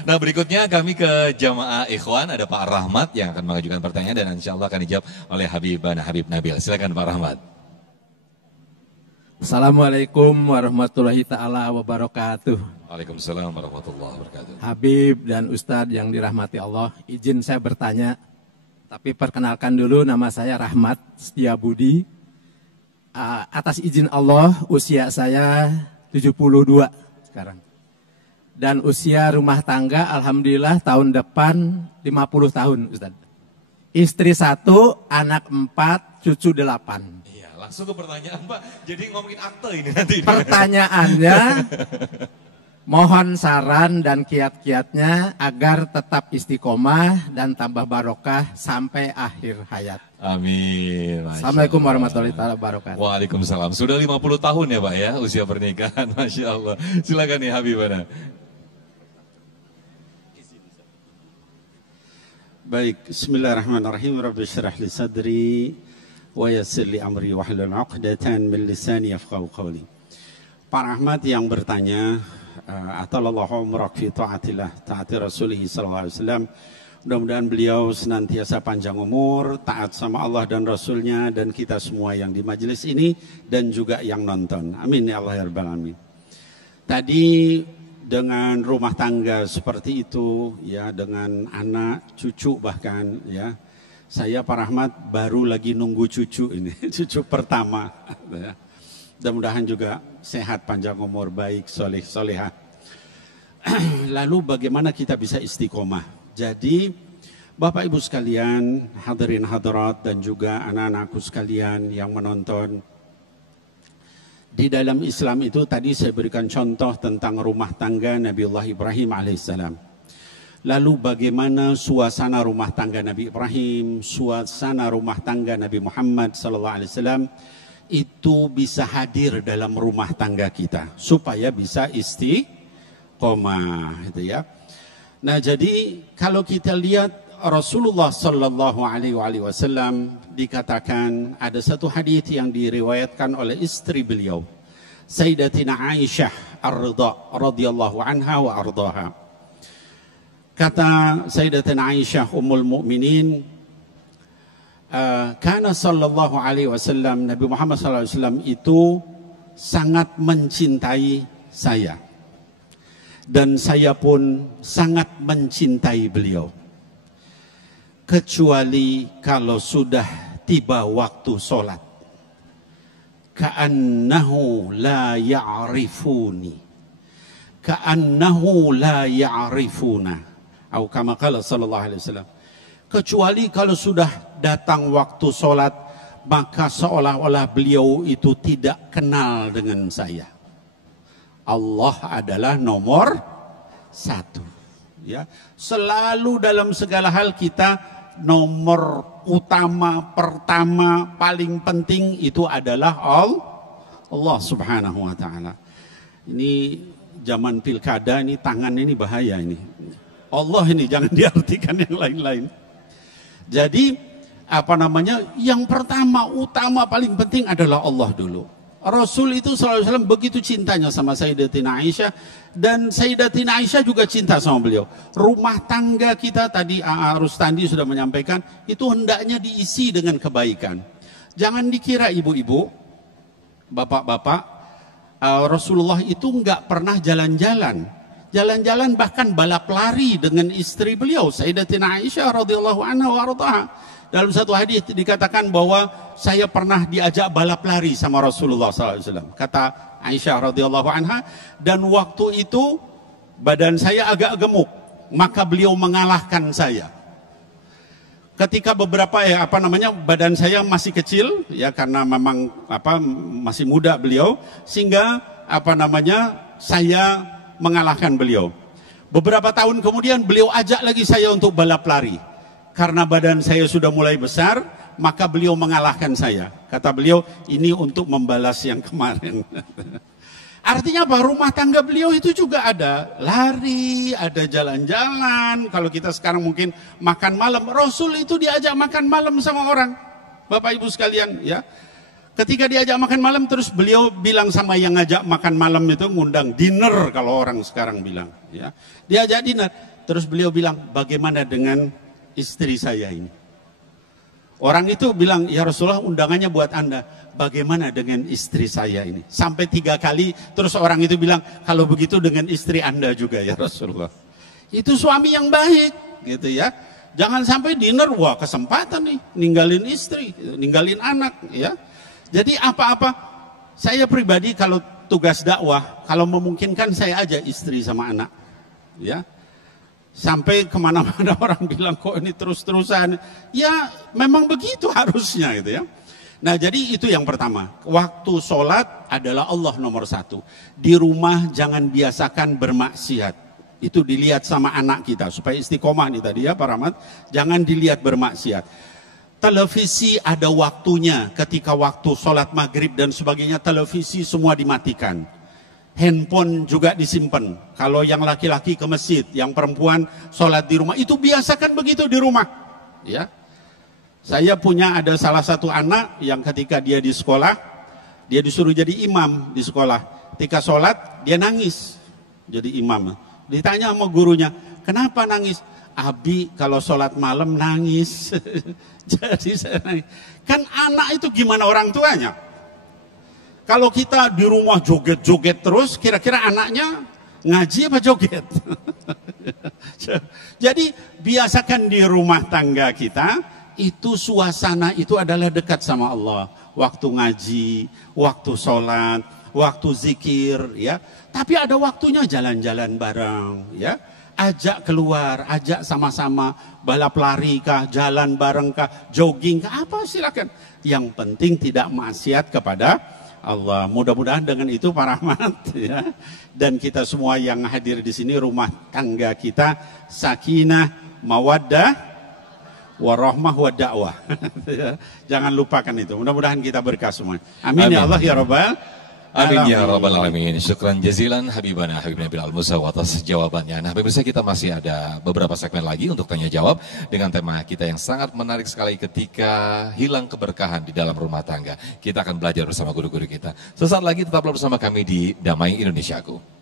Nah berikutnya kami ke jamaah ikhwan, ada Pak Rahmat yang akan mengajukan pertanyaan dan insya Allah akan dijawab oleh Habib Nabil. Silakan Pak Rahmat. Assalamualaikum warahmatullahi ta'ala wabarakatuh. Waalaikumsalam warahmatullahi wabarakatuh. Habib dan Ustadz yang dirahmati Allah, izin saya bertanya. Tapi perkenalkan dulu, nama saya Rahmat Setiabudi. Atas izin Allah, usia saya 72 sekarang. Dan usia rumah tangga, alhamdulillah tahun depan 50 tahun, Ustaz. Istri 1, anak 4, cucu 8. Iya, langsung ke pertanyaan Pak. Jadi ngomongin akte ini nanti. Pertanyaannya, mohon saran dan kiat-kiatnya agar tetap istiqomah dan tambah barokah sampai akhir hayat. Amin. Assalamualaikum warahmatullahi wabarakatuh. Waalaikumsalam. Sudah 50 tahun ya Pak ya usia pernikahan. Masya Allah. Silakan nih Habibana. Baik, bismillahirrahmanirrahim. Rabbi syrah li sadri wa yassir li amri wahlul 'uqdatan min lisani yafqahu qawli. Pak Rahmat yang bertanya, atallahu umrak fi ta'atillah, taati Rasulih sallallahu alaihi wasallam. Mudah-mudahan beliau senantiasa panjang umur, taat sama Allah dan Rasulnya, dan kita semua yang di majelis ini dan juga yang nonton. Amin ya Allah ya Rabbal Alamin. Tadi dengan rumah tangga seperti itu, ya, dengan anak, cucu bahkan, ya. Saya Pak Rahmat baru lagi nunggu cucu ini, cucu pertama. Ya. Mudah-mudahan juga sehat, panjang umur, baik, soleh, solehah. Lalu bagaimana kita bisa istiqomah? Jadi Bapak Ibu sekalian, hadirin hadirat dan juga anak-anakku sekalian yang menonton, di dalam Islam itu tadi saya berikan contoh tentang rumah tangga Nabiullah Ibrahim alaihissalam. Lalu bagaimana suasana rumah tangga Nabi Ibrahim, suasana rumah tangga Nabi Muhammad sallallahu alaihi wasallam itu bisa hadir dalam rumah tangga kita supaya bisa istiqomah, gitu ya. Nah, jadi kalau kita lihat Rasulullah sallallahu alaihi wasallam dikatakan ada satu hadis yang diriwayatkan oleh istri beliau, Sayyidatina Aisyah radhiyallahu anha wa ardhaha. Kata Sayyidatina Aisyah ummul mukminin, karena sallallahu alaihi wasallam, Nabi Muhammad sallallahu alaihi wasallam itu sangat mencintai saya dan saya pun sangat mencintai beliau, kecuali kalau sudah tiba waktu sholat, ka'annahu la ya'rifuni, ka'annahu la ya'rifuna, atau kama qala sallallahu alaihi wasallam, kecuali kalau sudah datang waktu sholat, maka seolah-olah beliau itu tidak kenal dengan saya. Allah adalah nomor 1. Ya, selalu dalam segala hal kita nomor utama, pertama, paling penting itu adalah Allah subhanahu wa ta'ala. Ini zaman pilkada, ini tangan ini bahaya ini. Allah ini jangan diartikan yang lain-lain. Jadi apa namanya, yang pertama, utama, paling penting adalah Allah dulu. Rasul itu SAW begitu cintanya sama Sayyidatina Aisyah, dan Sayyidatina Aisyah juga cinta sama beliau. Rumah tangga kita tadi Rustandi sudah menyampaikan, itu hendaknya diisi dengan kebaikan. Jangan dikira ibu-ibu, bapak-bapak, Rasulullah itu nggak pernah jalan-jalan. Jalan-jalan bahkan balap lari dengan istri beliau, Sayyidatina Aisyah radhiyallahu anha wa ardhaha. Dalam satu hadis dikatakan bahwa saya pernah diajak balap lari sama Rasulullah SAW. Kata Aisyah radhiyallahu anha, dan waktu itu badan saya agak gemuk, maka beliau mengalahkan saya. Ketika beberapa badan saya masih kecil, ya karena memang masih muda beliau, sehingga saya mengalahkan beliau. Beberapa tahun kemudian beliau ajak lagi saya untuk balap lari. Karena badan saya sudah mulai besar, maka beliau mengalahkan saya. Kata beliau, ini untuk membalas yang kemarin. Artinya apa? Rumah tangga beliau itu juga ada lari, ada jalan-jalan. Kalau kita sekarang mungkin makan malam, Rasul itu diajak makan malam sama orang. Bapak Ibu sekalian, ya. Ketika diajak makan malam, terus beliau bilang sama yang ngajak makan malam itu, ngundang dinner kalau orang sekarang bilang. Ya. Diajak dinner, terus beliau bilang, bagaimana dengan istri saya ini? Orang itu bilang, ya Rasulullah undangannya buat Anda. Bagaimana dengan istri saya ini? Sampai 3 kali, terus orang itu bilang, kalau begitu dengan istri Anda juga ya Rasulullah. Itu suami yang baik, gitu ya. Jangan sampai dinner, wah kesempatan nih, ninggalin istri, ninggalin anak, ya. Jadi apa-apa, saya pribadi kalau tugas dakwah, kalau memungkinkan saya aja istri sama anak, ya. Sampai kemana-mana orang bilang kok ini terus-terusan, ya memang begitu harusnya gitu ya. Nah jadi itu yang pertama, waktu sholat adalah Allah nomor 1. Di rumah jangan biasakan bermaksiat, itu dilihat sama anak kita supaya istiqomah nih tadi ya Pak Rahmat, jangan dilihat bermaksiat. Televisi ada waktunya, ketika waktu sholat maghrib dan sebagainya televisi semua dimatikan. Handphone juga disimpan. Kalau yang laki-laki ke masjid, yang perempuan sholat di rumah, itu biasakan begitu di rumah. Ya, saya punya ada salah satu anak yang ketika dia di sekolah, dia disuruh jadi imam di sekolah. Ketika sholat dia nangis jadi imam. Ditanya sama gurunya, kenapa nangis? Abi kalau sholat malam nangis. Jadi saya nangis. Kan anak itu gimana orang tuanya? Kalau kita di rumah joget-joget terus, kira-kira anaknya ngaji apa joget? Jadi biasakan di rumah tangga kita, itu suasana itu adalah dekat sama Allah. Waktu ngaji, waktu sholat, waktu zikir, ya. Tapi ada waktunya jalan-jalan bareng, ya. Ajak keluar, ajak sama-sama balap lari kah, jalan bareng kah, jogging kah, apa silakan. Yang penting tidak maksiat kepada Allah. Mudah-mudahan dengan itu Pak Rahmat ya, dan kita semua yang hadir di sini rumah tangga kita sakinah, mawaddah, warahmah, wa da'wah. Jangan lupakan itu. Mudah-mudahan kita berkah semua. Amin, ya Allah ya Rabbal. Amin ya Rabbal Alamin. Syukran jazilan Habibana Habib Nabil Al-Musa atas jawabannya. Nah pemirsa, kita masih ada beberapa segmen lagi untuk tanya jawab dengan tema kita yang sangat menarik sekali, ketika hilang keberkahan di dalam rumah tangga. Kita akan belajar bersama guru-guru kita. Sesaat lagi tetaplah bersama kami di Damai Indonesiaku.